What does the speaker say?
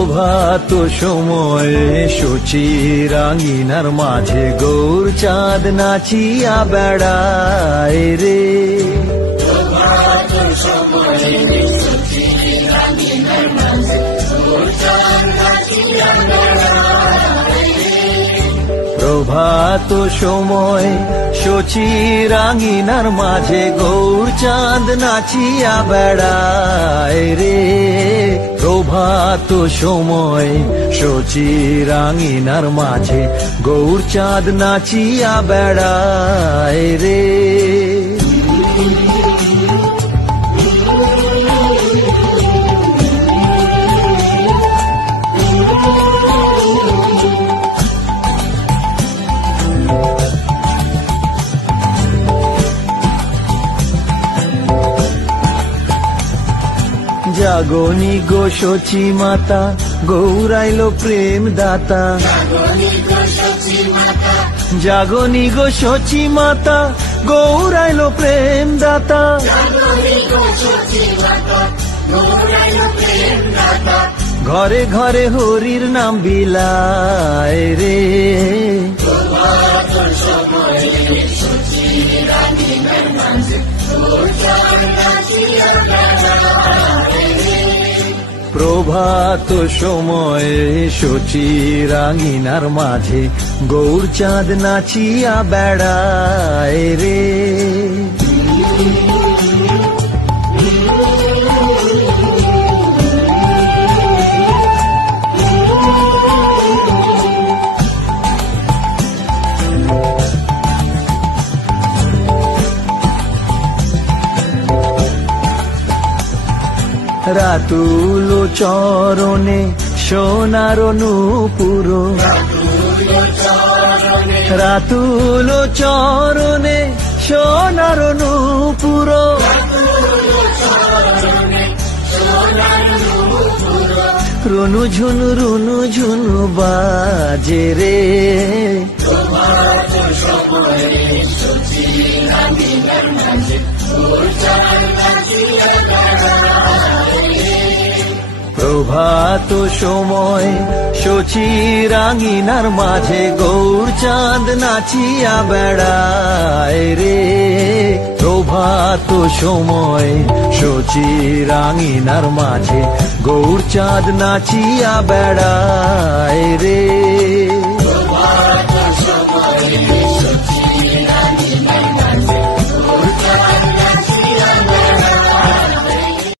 প্রভাত সময়ে সূচি রাঙিনার মাঝে গৌর চাঁদ নাচিয়া বেড়ায় রে। প্রভাত সময়ে সূচি রাঙিনার মাঝে গৌর চাঁদ নাচিয়া বেড়ায় রে। প্রভাত সময় সূচি রাঙিনার মাঝে গৌর চাঁদ নাচিয়া বেড়ায় রে। প্রভাত সময় সূচি রাঙিনার মাঝে গৌর চাঁদ নাচিয়া বেড়ায় রে। জাগনি গো সচি মাতা গৌরাইলো প্রেম দাতা। জাগনি গো সচি মাতা গৌরাইলো প্রেম দাতা। ঘরে ঘরে হরির নাম বিলায় রে। প্রভাত সময়ে সূচি রাঙিনার মাঝে গৌর চাঁদ নাচিয়া বেড়ায় রে। রাতুলো চরণে সোনার নূপুর। রাতুলো চরণে সোনার নূপুর। রুনু ঝুনু বাজে রে। প্রভাত সময় সূচি রাঙিনার মাঝে গৌর চাঁদ নাচিয়া বেড়ায় রে। প্রভাত সময় সূচি রাঙিনার মাঝে গৌর চাঁদ নাচিয়া বেড়ায় রে।